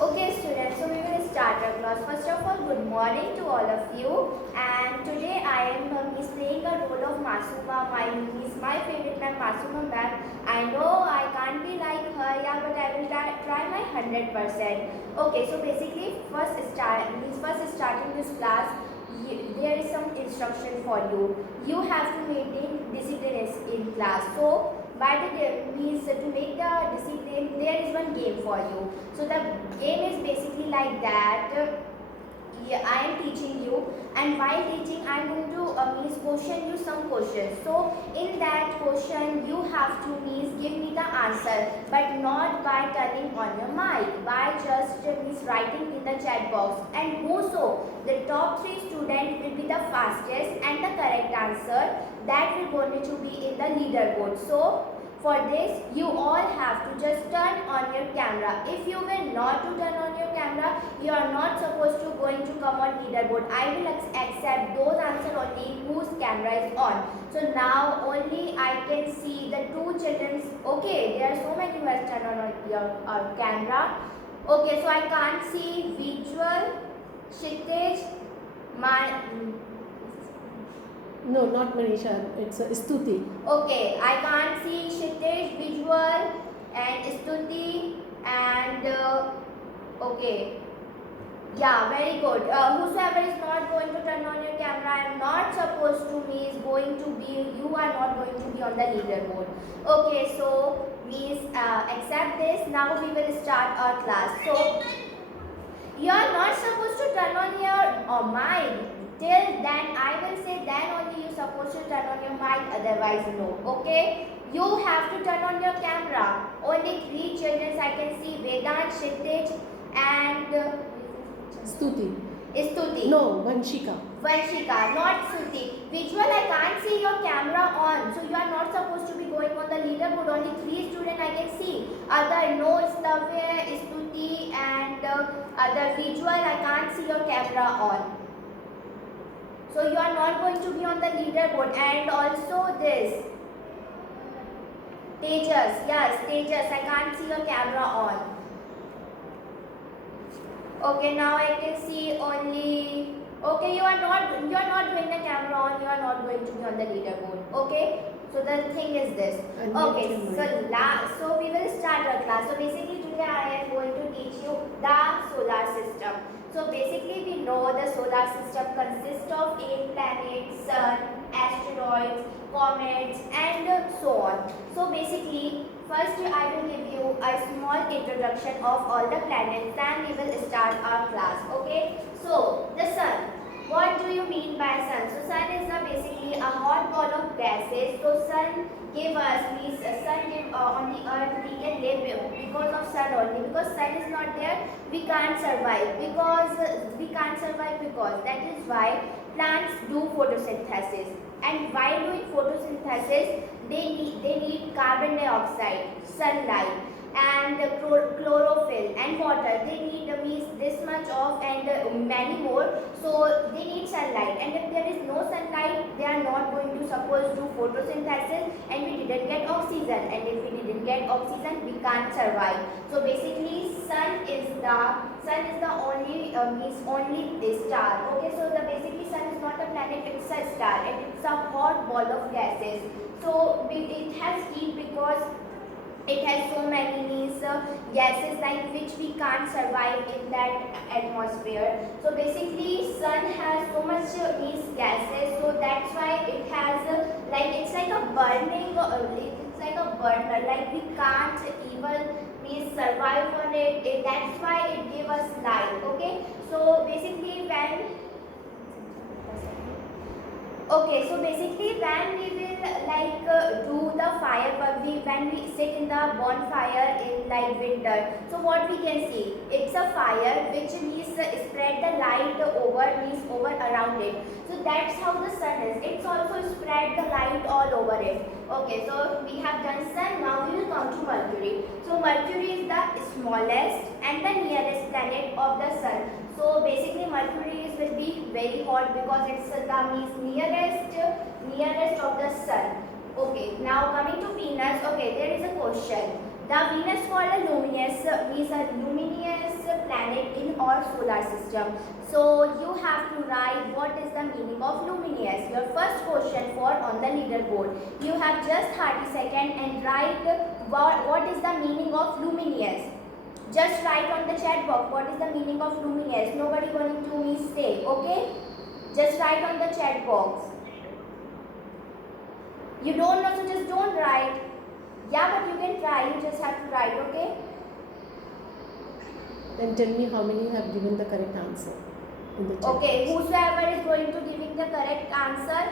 Okay students, so we will start our class. First of all, good morning to all of you. And today I am playing a role of Masuma. My my favorite ma'am, Masuma ma'am. I know I can't be like her, yeah, but I will try my 100%. Okay, so basically first starting this class, there is some instruction for you. You have to maintain discipline in class. So by the means to make the discipline, there is one game for you. So the game is basically like that. Yeah, I am teaching you, and while teaching I am going to means question you some questions. So in that question you have to means give me the answer, but not by turning on your mic, by just means writing in the chat box. And also the top 3 students will be the fastest and the correct answer that will going to be in the leaderboard. So for this, you all have to just turn on your camera. If you will not to turn on your camera, you are not supposed to going to come on leaderboard. I will accept those answers only whose camera is on. So now only I can see the 2 children. Okay, there are so many who has turned on your camera. Okay, so I can't see visual, Kshitij, my. No, not Manisha. It's Stuti. Okay, I can't see Kshitij, visual, and Stuti, and okay. Yeah, very good. Whosoever is not going to turn on your camera, I am not supposed to means going to be, you are not going to be on the leaderboard. Okay, so means accept this. Now we will start our class. So you are not supposed to turn on your mic. Till then I will say then only you supposed to turn on your mic, otherwise no. Okay, you have to turn on your camera. Only 3 children I can see, Vedant, Kshitij, and Stuti. Stuti. No, Vanshika. Vanshika, not Stuti. Visual, I can't see your camera on, so you are not supposed to be going on the leaderboard. Only 3 students I can see. Other no, Stavya, Stuti, and other visual, I can't see your camera on. So you are not going to be on the leaderboard. And also this Tejas, yes, Tejas, I can't see your camera on. Okay, now I can see only. Okay, you are not doing the camera on. You are not going to be on the leaderboard. Okay, so the thing is this. Okay, so we will start our class. So basically today I am going to teach you the solar system. So basically we know the solar system consists of 8 planets, sun, asteroids, comets, and so on. So basically first I will give you a small introduction of all the planets, then we will start our class. Okay, so the sun. What do you mean by sun? So sun is basically a hot ball of gases. So sun give us, means sun give on the earth we can live because of sun only. Because sun is not there, we can't survive. Because that is why plants do photosynthesis. And while doing photosynthesis, they need carbon dioxide, sunlight, and chlorophyll and water. They need means this much of, and many more. So they need sunlight, and if there is no sunlight, they are not going to suppose do photosynthesis, and we didn't get oxygen, and if we didn't get oxygen, we can't survive. So basically sun is the only means only the star. Okay, so the basically sun is not a planet, it's a star, and it's a hot ball of gases. So it has heat because it has so many means gases like which we can't survive in that atmosphere. So basically sun has so much means gases, so that's why it has like it's like a burning, it's like a burner, like we can't even means survive on it. That's why it gives us light. Okay, so basically okay, so basically when we will like do the fire, but when we sit in the bonfire in like winter, so what we can see, it's a fire which means spread the light over around it. So that's how the sun is. It's also spread the light all over it. Okay, so we have done sun. Now we will come to Mercury. So Mercury is the smallest and the nearest planet of the sun. So basically Mercury will be very hot because it's the means nearest of the sun. Okay, now coming to Venus. Okay, there is a question. The Venus called a luminous means a luminous planet planet in our solar system. So you have to write what is the meaning of luminous. Your first question for on the leaderboard. You have just 30 seconds and write what is the meaning of luminous. Just write on the chat box what is the meaning of luminous. Nobody going to me say, okay? Just write on the chat box. You don't know, so just don't write. Yeah, but you can try. You just have to write, okay? Then tell me how many have given the correct answer in the chat. Okay, box. whosoever is going to giving the correct answer,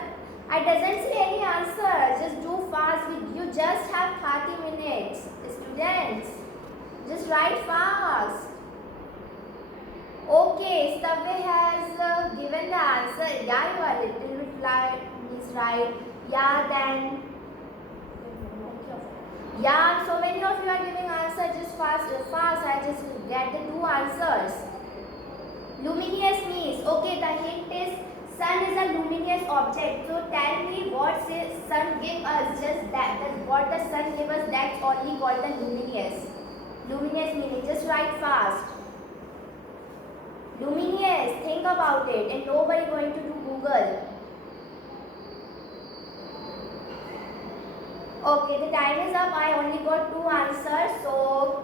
I doesn't see any answer. Just do fast. You just have 30 minutes, students. Just write fast. Okay, Stavya has given the answer. Yeah, you are little bit right. Yeah, then. Yeah, so many of you are giving answer just fast. I just get the two answers. Luminous means, okay, the hint is sun is a luminous object. So tell me what sun give us, just that what the sun give us, that's only called the luminous. Luminous meaning, just write fast. Luminous, think about it, and nobody going to do Google. Okay, the time is up. I only got two answers. So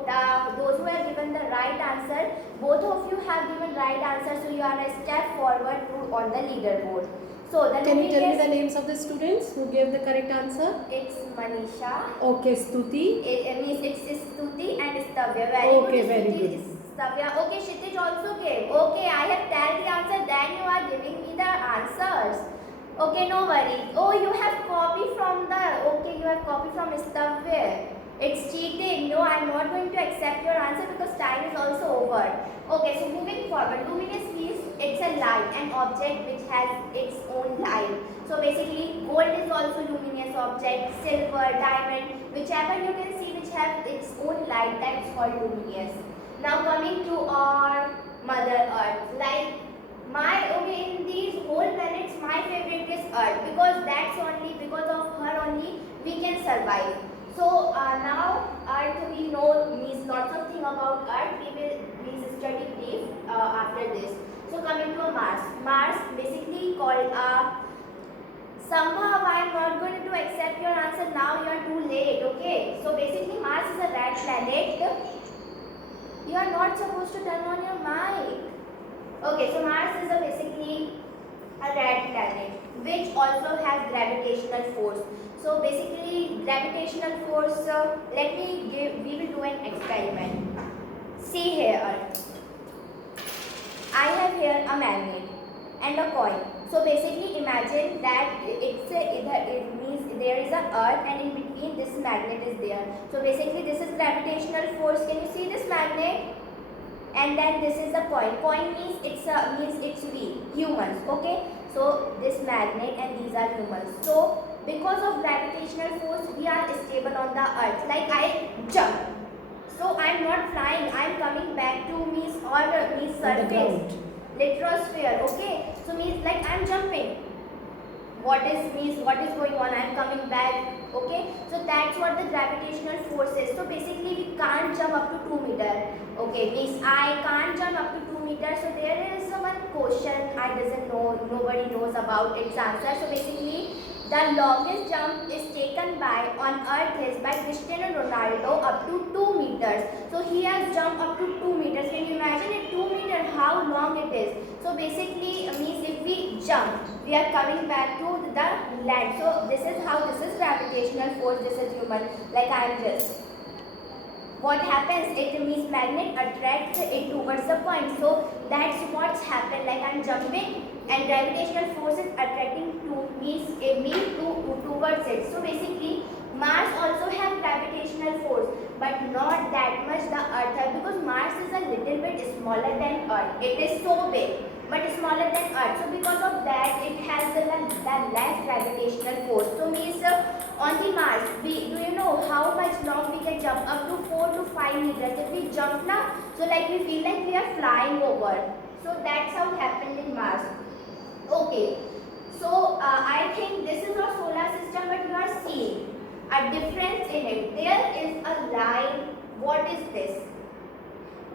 those who have given the right answer, both of you have given right answer. So you are a step forward on the leaderboard. So the Can you tell me the names of the students who gave the correct answer? It's Manisha. Okay, Stuti. It means it's Stuti and Stavya. Very Okay, good. very Stuti good. is Stavya. Okay, Kshitij also gave. Okay, I have told the answer. Then you are giving me the answers. Okay, no worries. Oh, you have copied from the. Okay, you have copied from Stavya. It's cheating. No, I'm not going to accept your answer because time is also over. Okay, so moving forward, luminous means it's a light, an object which has its own light. So basically, gold is also luminous object, silver, diamond, whichever you can see which have its own light, that's called luminous. Now coming to our Mother Earth, like in these whole planets, my favorite is Earth because that's only because of her only we can survive. So now Earth we know means lots of things about Earth. We will study brief after this. So coming to Mars. Mars basically called somehow I am not going to accept your answer now. You are too late. Okay. So basically Mars is a red planet. You are not supposed to turn on your mic. Okay. So Mars is basically a red planet which also has gravitational force. So basically gravitational force, we will do an experiment. See here, I have here a magnet and a coin. So basically imagine that it means there is a earth and in between this magnet is there. So basically this is gravitational force. Can you see this magnet? And then this is the coin. Coin means it's we, humans, okay? So this magnet and these are humans. So because of gravitational force, we are stable on the earth. Like I jump. So I am not flying. I am coming back to means surface. Lithosphere, okay? So means like I am jumping. What is going on? I am coming back, okay? So that's what the gravitational force is. So basically we can't jump up to 2 meters. Okay, means I can't jump up to 2 meters. So there is one question I doesn't know, nobody knows about its answer. So basically the longest jump is taken on earth is by Cristiano Ronaldo up to 2 meters. So he has jumped up to 2 meters. Can you imagine it? 2 meters, how long it is? So basically means if we jump, we are coming back to the land. So this is how this is gravitational force, this is human. Like I am just. What happens? It means magnet attracts it towards the point. So that's what's happened. Like I'm jumping and gravitational force is attracting me towards it. So basically Mars also have gravitational force, but not that much the Earth has, because Mars is a little bit smaller than Earth. It is so big, but smaller than Earth. So because of that, it has the less gravitational force. So means on the Mars, do you know how much long we can jump? Up to 4 to 5 meters. If we jump now, so like we feel like we are flying over. So that's how it happened in Mars. Okay. So I think this is our solar system, but you are seeing a difference in it. There is a line. What is this?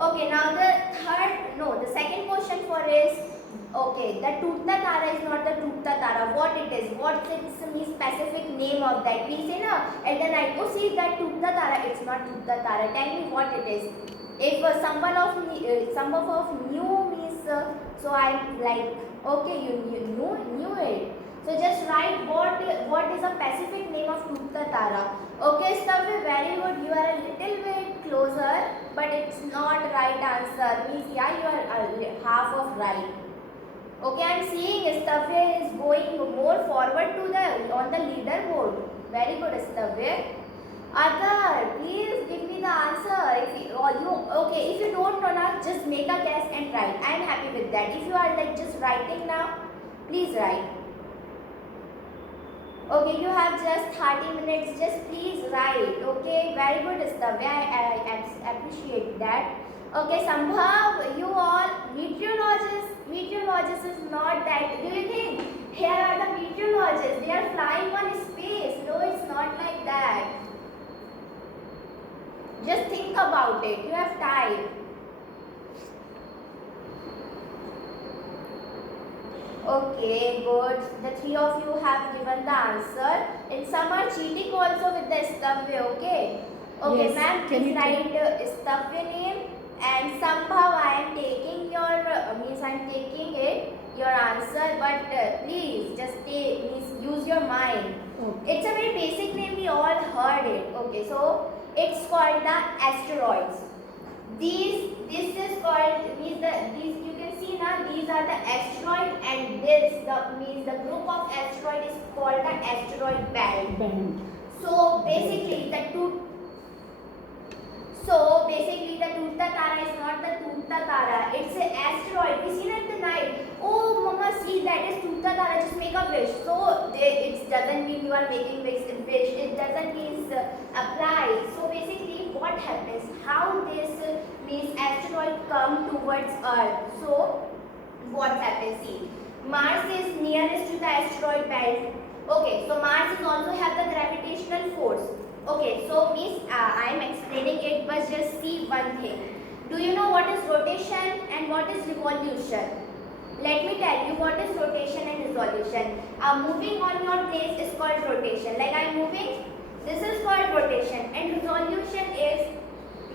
Okay, now the second question for is, okay, the Tutta Tara is not the Tutta Tara. What it is? What's its specific name of that? We say na at the night, oh see that Tutta Tara, it's not Tutta Tara. Tell me what it is. If someone of new means, so I'm like, okay, you knew it. So just write what is a specific name of Tutta Tara. Okay, Stavya, very good. You are a little bit closer, but it's not right answer. Means yeah, you are half of right. Okay, I'm seeing Stavya is going more forward to the on the leaderboard. Very good, Stavya. Other, please give me the answer. If you don't know now, just make a guess and write. I am happy with that. If you are like just writing now, please write. Okay, you have just 30 minutes. Just please write. Okay, very good, Stavya. I appreciate that. Okay, Sambhav, you all meteorologists. Meteorologists is not that. Do you think here are the meteorologists? They are flying on space. No, it's not like that. Just think about it. You have time. Okay, good. The three of you have given the answer. And some are cheating also with the Stavya, okay? Okay, Yes. ma'am, please write Stavya name. And somehow I am taking your, your answer. But please, just use your mind. Okay. It's a very basic name, we all heard it. Okay, so it's called the asteroids. This is called these you can see now these are the asteroid, and the group of asteroid is called the asteroid belt. So basically the Tutta Tara is not the Tutta Tara, it's an asteroid. We see at the night, oh mama, see that is Tutta Tara, just make a wish. So it doesn't mean you are making wish, it doesn't mean apply. So basically what happens, how this means asteroid come towards Earth. So what happens, see, Mars is nearest to the asteroid belt. Okay, so Mars is also have the gravitational force. Okay, so means I am explaining it, but just see one thing. Do you know what is rotation and what is revolution? Let me tell you what is rotation and revolution. Moving on your place is called rotation. Like I am moving, this is called rotation, and revolution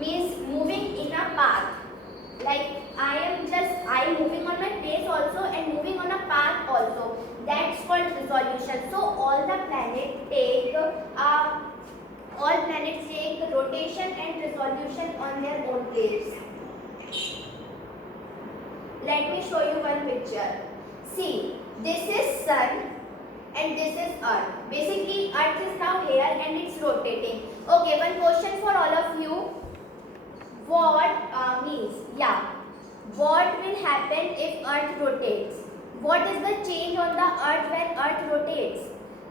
means moving in a path. Like I am moving on my place also and moving on a path also. That's called revolution. So all planets take rotation and revolution on their own place. Let me show you one picture. See, this is sun and this is earth. Basically, earth is now here and it's rotating. Okay, one question for all of you. What will happen if earth rotates? What is the change on the earth when earth rotates?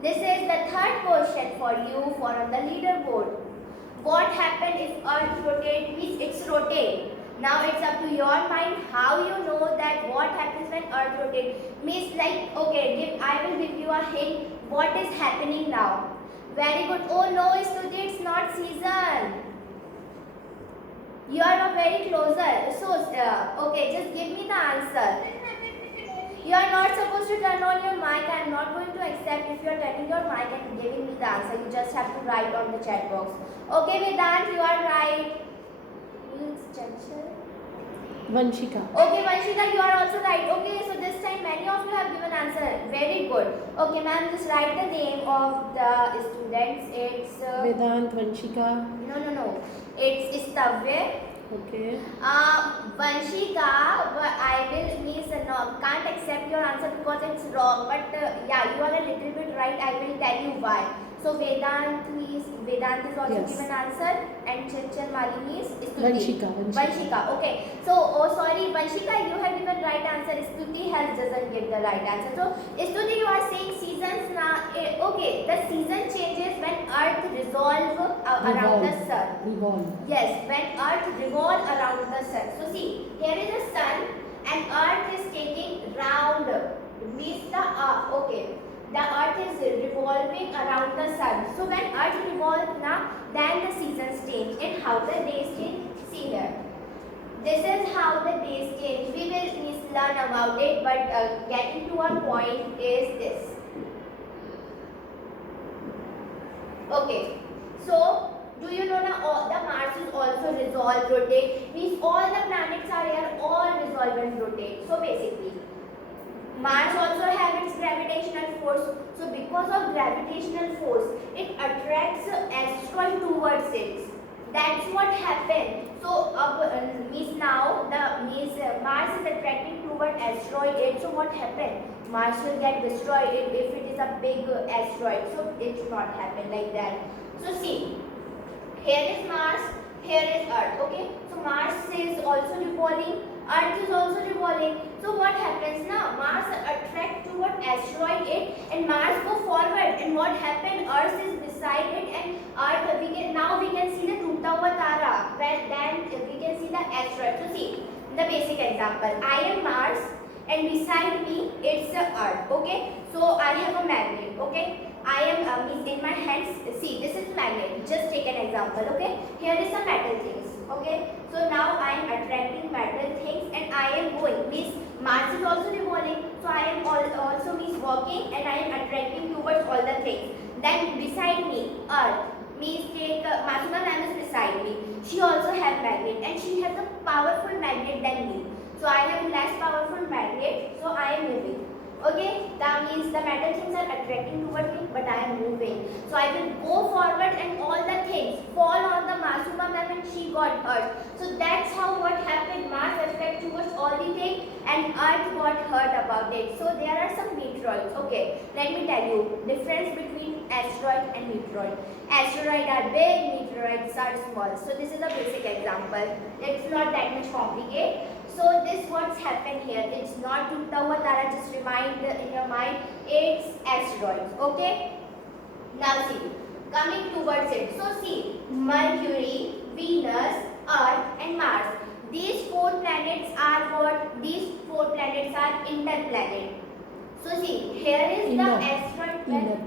This is the third question for you for on the leaderboard. What happens if earth rotates? Means it's rotate. Now it's up to your mind how you know that what happens when earth rotates. Means like, okay, I will give you a hint what is happening now. Very good. Oh no, Stuti, it's not season. You are not very closer. So, okay, just give me the answer. You are not supposed to turn on your mic. I am not going to accept if you are turning your mic and giving me the answer. You just have to write on the chat box. Okay, Vedant, you are right. Vanshika. Okay, Vanshika, you are also right. Okay, so this time many of you have given answer. Very good. Okay, ma'am, just write the name of the students. It's Vedant, Vanshika. No. It's Stavya. Okay. Vanshika, I will can't accept your answer because it's wrong. But yeah, you are a little bit right. I will tell you why. So Vedant is also Yes. given answer, and Chinchal Malini is Stuti. Vanshika. Okay. So sorry, Vanshika, you have given right answer. Stuti doesn't give the right answer. So Stuti, you are saying seasons now. Okay, the season changes when Earth revolve around the sun. Revolve. Yes, when Earth revolve around the sun. So see, here is the sun and Earth is taking round. Means the Earth is revolving around the sun. So when Earth revolves now, then the seasons change. And how the days change? See here. this is how the days change. We will learn about it, but getting to our point is this. Okay, so do you know that the Mars is also resolve, rotate? Means all the planets are here, all resolve and rotate. So basically, Mars also have its gravitational force. So because of gravitational force, it attracts asteroid towards it. That's what happened. So means now the Mars is attracting toward asteroid 8. So what happened? Mars will get destroyed if it is a big asteroid. So it should not happen like that. So see, here is Mars, here is Earth. Okay. So Mars is also revolving. Earth is also revolving. So what happens now? Mars attract toward asteroid 8 and Mars go forward. And what happened? Earth is beside it and Earth we can see the Trutava Tara. Then we can see the asteroid. So see the basic example. I am Mars and beside me it's Earth. Okay. So I have a magnet. Okay. I am in my hands. See, this is magnet. Just take an example. Okay. Here is some metal things. Okay. So now I am attracting metal things and I am going. Means Mars is also revolving. So I am also means walking and I am attracting towards all the things. Then beside me, Earth. Means take Masuna ma'am is beside me. She also has magnet and she has a powerful magnet than me. So I have less powerful magnet. So I am moving. Okay, that means the metal things are attracting toward me, but I am moving. So I will go forward and all the things fall on the Masuma ma'am and she got hurt. So that's how what happened. Mars attract towards all the things and Earth got hurt about it. So there are some meteoroids. Okay, let me tell you difference between asteroid and meteoroid. Asteroids are big, meteoroids are small. So this is a basic example. It's not that much complicated. So this what's happened here. It's not Trutava Tara. Just remind in your mind. It's asteroids. Okay. Now see, coming towards it. So see, Mercury, Venus, Earth, and Mars. These four planets are what? These four planets are interplanet. So see, here is the asteroid belt.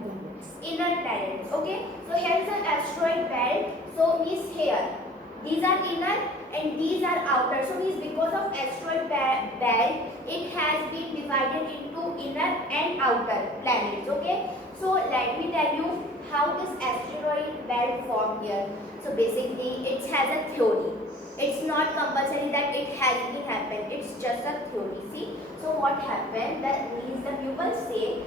Inner planets. Okay. So here is an asteroid belt. So means here. These are inner and these are outer. So means because of asteroid belt, it has been divided into inner and outer planets. Okay. So let me tell you how this asteroid belt formed here. So basically, it has a theory. It's not compulsory that it has been happened. It's just a theory. See. So what happened? That means the people say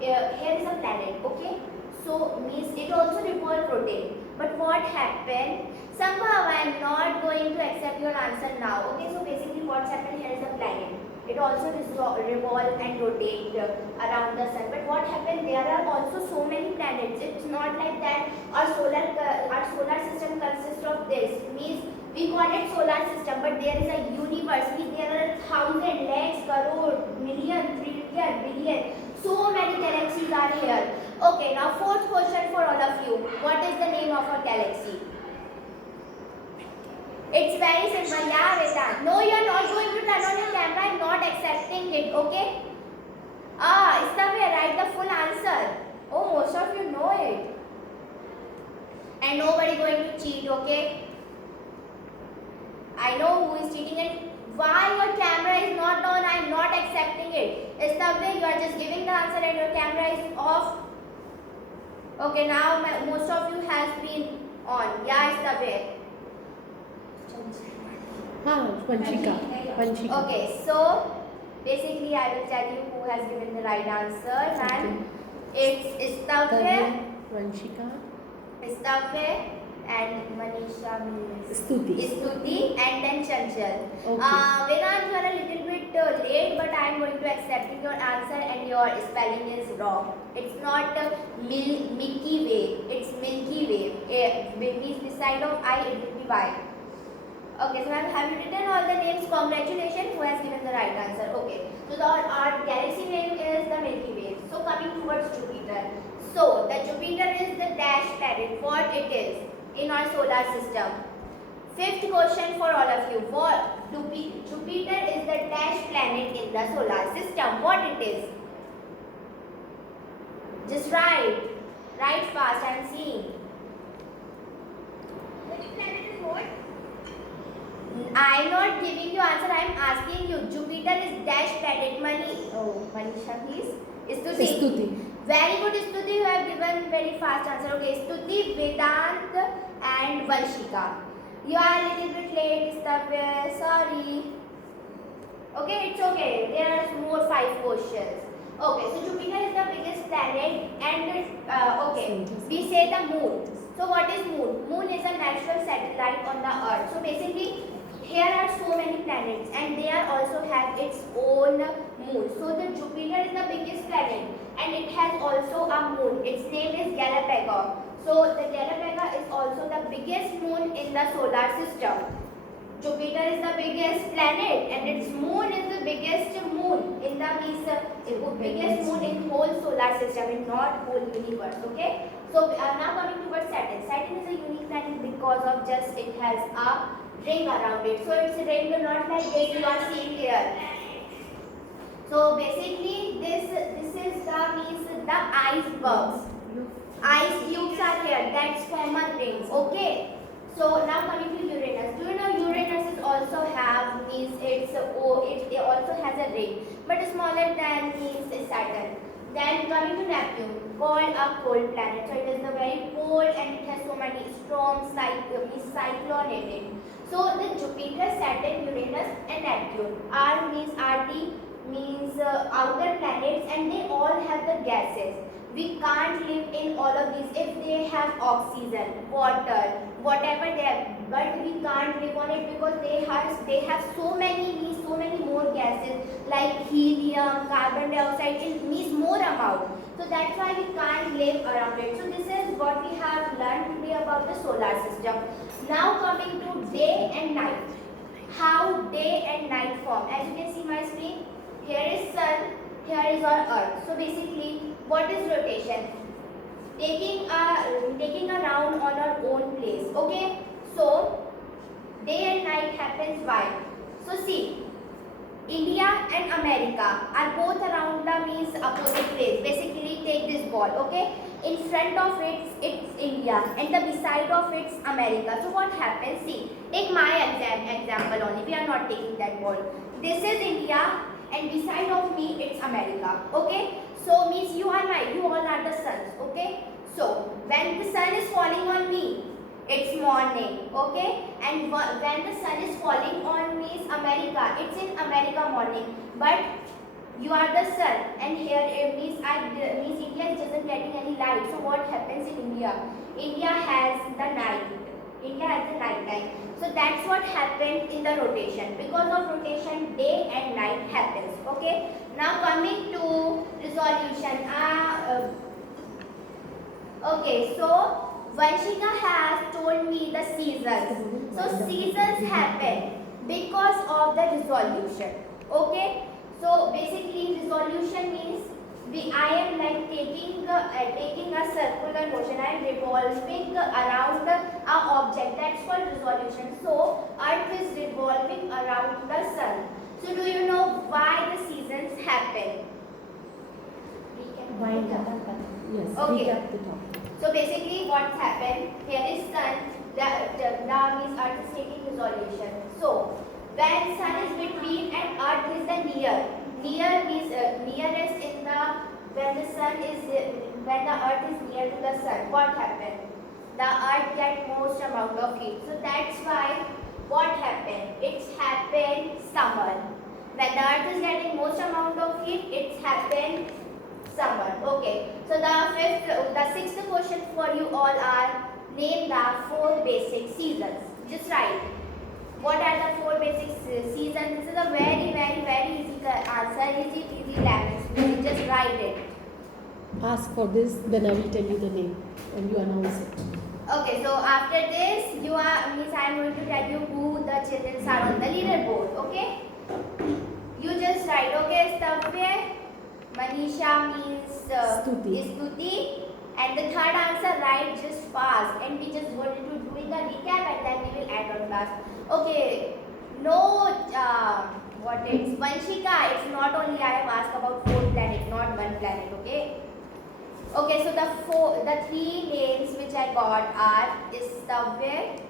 here is a planet. Okay. So means it also revolve, rotate. But what happened? Somehow I am not going to accept your answer now. Okay, so basically what's happened here is a planet. It also revolve and rotate around the sun. But what happened? There are also so many planets. It's not like that. Our solar system consists of this. Means we call it solar system, but there is a universe. Means there are 1,000, lakhs, crore, million, trillion, billion. So many galaxies are here. Okay, now fourth question for all of you. What is the name of a galaxy? It's very simple. Yeah, Vedant. No, you are not going to turn on your camera. I am not accepting it. Okay? It's the way. Write the full answer. Oh, most of you know it. And nobody going to cheat. Okay? I know who is cheating and why your camera is not on. I am not accepting it. It's the way you are just giving the answer and your camera is off. Okay, now most of you has been on. Yeah, it's the way. Panchika. Okay, so basically I will tell you who has given the right answer and it's Istavya, and Manisha means Stuti and then Chanchal. Okay. Vedant, you are a little bit late, but I am going to accept your answer and your spelling is wrong. It's not Milky Way, it's Milky Way. Means beside of I, it will be Y. Okay, so have you written all the names? Congratulations, who has given the right answer. Okay, so our galaxy name is the Milky Way. So coming towards Jupiter. So the Jupiter is the dash planet. What it is in our solar system? Fifth question for all of you. What Jupiter is the dash planet in the solar system. What it is? Just write. Write fast. I am seeing. Which planet is what? I am not giving you answer. I am asking you. Jupiter is dash planet. Manisha, please. Stuti. Stuti. Very good, Stuti. You have given very fast answer. Okay, Stuti, Vedant, and Vanshika. You are a little bit late, Stavya. Sorry. Okay, it's okay. There are more 5 questions. Okay, so Jupiter is the biggest planet, and okay, we say the moon. So what is moon? Moon is a natural satellite on the Earth. So basically, here are so many planets, and they are also have its own moon. So the Jupiter is the biggest planet, and it has also a moon. Its name is Galapagos. So the Galapagos is also the biggest moon in the solar system. Jupiter is the biggest planet, and its moon is the biggest moon in the biggest moon in whole solar system, in not whole universe. Okay. So now coming towards Saturn. Saturn is a unique planet because of just it has a ring around it. So it's a ring not like this you are seeing here. So basically this is the means the icebergs. Ice cubes are here. That's common rings. Okay. So now coming to Uranus. Do you know Uranus is also have means it also has a ring, but smaller than means Saturn. Then coming to Neptune, called a cold planet. So it is the very cold, and it has so many storms cyclone in it. So the Jupiter, Saturn, Uranus, and Neptune are the outer planets, and they all have the gases. We can't live in all of these if they have oxygen, water, whatever they have, but we can't live on it because they have so many more gases like helium, carbon dioxide. It needs more amount. So that's why we can't live around it. So this is what we have learned today about the solar system. Now coming to day and night. How day and night form. As you can see my screen, here is sun, here is our earth. So basically, what is rotation? Taking a round on our own place. Okay. So day and night happens why? So see, India and America are both around the means opposite place. Basically, take this ball. Okay. In front of it, it's India, and the beside of it's America. So what happens? See, take my example only. We are not taking that ball. This is India, and beside of me it's America. Okay. So means you all are the suns. Okay. So when the sun is falling on me, it's morning. Okay. And when the sun is falling on me is America. It's in America morning. But you are the sun, and here it means India doesn't getting any light. So what happens in India? India has the night. India has the night time. So that's what happened in the rotation. Because of rotation, day and night happens. Okay. Now coming to resolution. Okay. So Vanshika has told me the seasons. So seasons happen because of the resolution. Okay. So basically, resolution means I am like taking a circular motion. I am revolving around a object. That's called resolution. So Earth is revolving around the sun. So do you know why the seasons happen? Why yes. Okay. Recap the topic. So basically, what's happened? Here is sun. The means Earth is taking resolution. So when sun is between and earth is the near means nearest in the when the earth is near to the sun, what happened? The earth get most amount of heat. So that's why what happened? It's happened summer. When the earth is getting most amount of heat, it's happened summer. Okay. So the sixth question for you all are name the 4 basic seasons. Just write. What are the 4 basic seasons? This is a very easy answer. Easy 11. Just write it. Ask for this, then I will tell you the name and you announce it. Okay, so after this, I am going to tell you who the children are on the leaderboard. Okay? You just write. Okay, Stavya. Manisha means Stuti. And the third answer, write just fast. And we just going to do the recap, and then we will add on class. Okay, no, what it's Vanshika, it's not only I have asked about 4 planets, not 1 planet, okay? Okay, so the 3 names which I got are Stavya,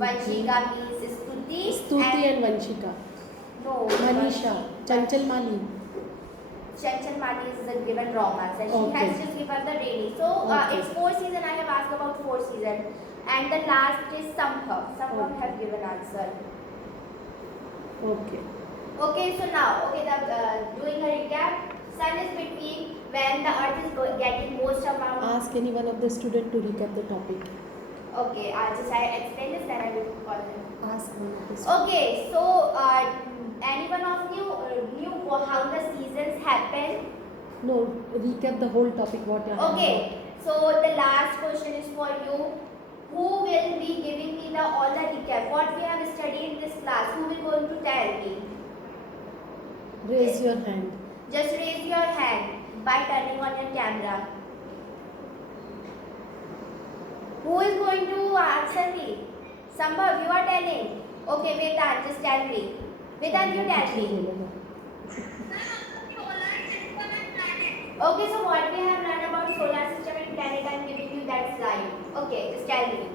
Vanshika means Stuti, Stuti and Vanshika. No. Manisha. Chanchal Mali. Chanchal Mali is given wrong answer. She Okay. has just given the rainy. So Okay. it's 4 season. I have asked about 4 season. And the last is Sambhav. Sambhav Okay. have given answer. Okay. Okay, so now, doing a recap. Sun is between when the earth is getting most amount. Ask any one of the student to recap the topic. Okay, I explain this, then I will call them. Ask one of the student. Okay, so any one of you knew how the seasons happen? No, recap the whole topic what you have. Okay, so the last question is for you. Who will be giving me all the recap? What we have studied in this class? Who will going to tell me? Raise your hand. Just raise your hand by turning on your camera. Who is going to answer me? Sambhav, you are telling. Okay, Vedant, just tell me. Vedant, you tell me. Okay, so what we have learned about solar system and planet, I am giving you that slide. Okay, just tell me.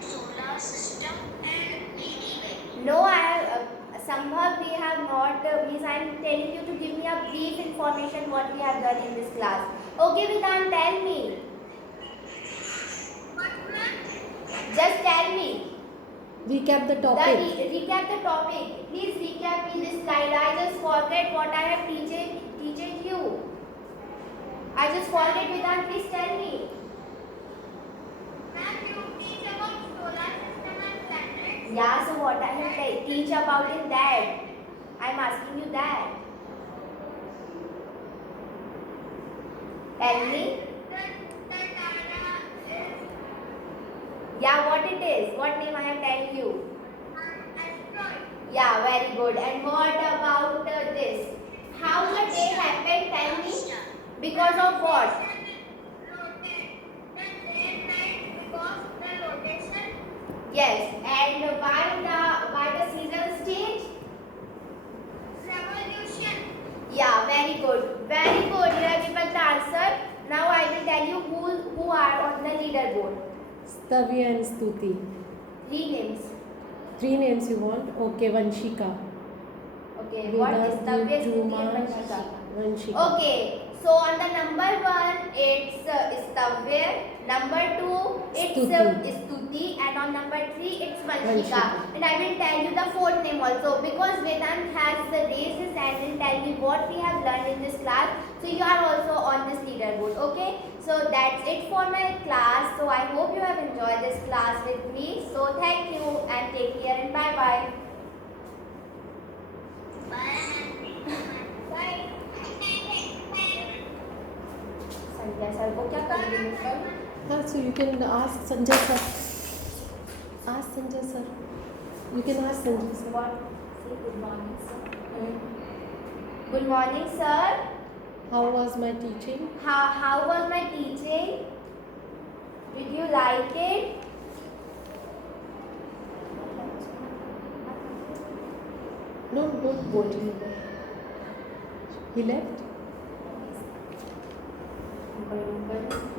Solar system and Milky Way. No, I have. Sambhav, we have not. Means I am telling you to give me a brief information what we have done in this class. Okay, Vedant, tell me. Just tell me. Recap the topic. Recap the topic. Please recap me this slide. I just forget what I have teaching you. I just forget, Vedant. Please tell me. Ma'am, you teach about solar system and planets. Yeah, so what I have teach about in that? I am asking you that. Tell me. The Tara is Yeah, what it is? What name I am telling you? asteroid. Yeah, very good. And what about this? How the day happened? Tell me. Because of what? Rotate. The day and night because the rotation. Yes. And why the seasons change? Revolution. Yeah, very good. Very good. You have given the answer. Now I will tell you who are on the leaderboard. Stavya and Stuti. 3 names. 3 names you want? Okay, Vanshika. Okay. What is the Vedant, best Juma, Vanshika? Vanshika. Okay. So on the number 1, it's Stavya. Number 2, it's Stuti. And on number 3, it's Vanshika. Vanshika. And I will tell you the 4th name also because Vedant has raised his hand and tell me what we have learned in this class. So you are also on this leaderboard. Okay. So that's it for my class. So I hope you have enjoyed this class with me. So thank you and take care and bye bye. Bye. Sandhya sir को क्या कर रही है sir? So you can ask Sanjay sir. Ask Sanjay sir. You can ask Sanjay sir. What? Say good morning, sir. Good morning, sir. How was my teaching? How was my teaching? Did you like it? No, don't go. He left? Bye.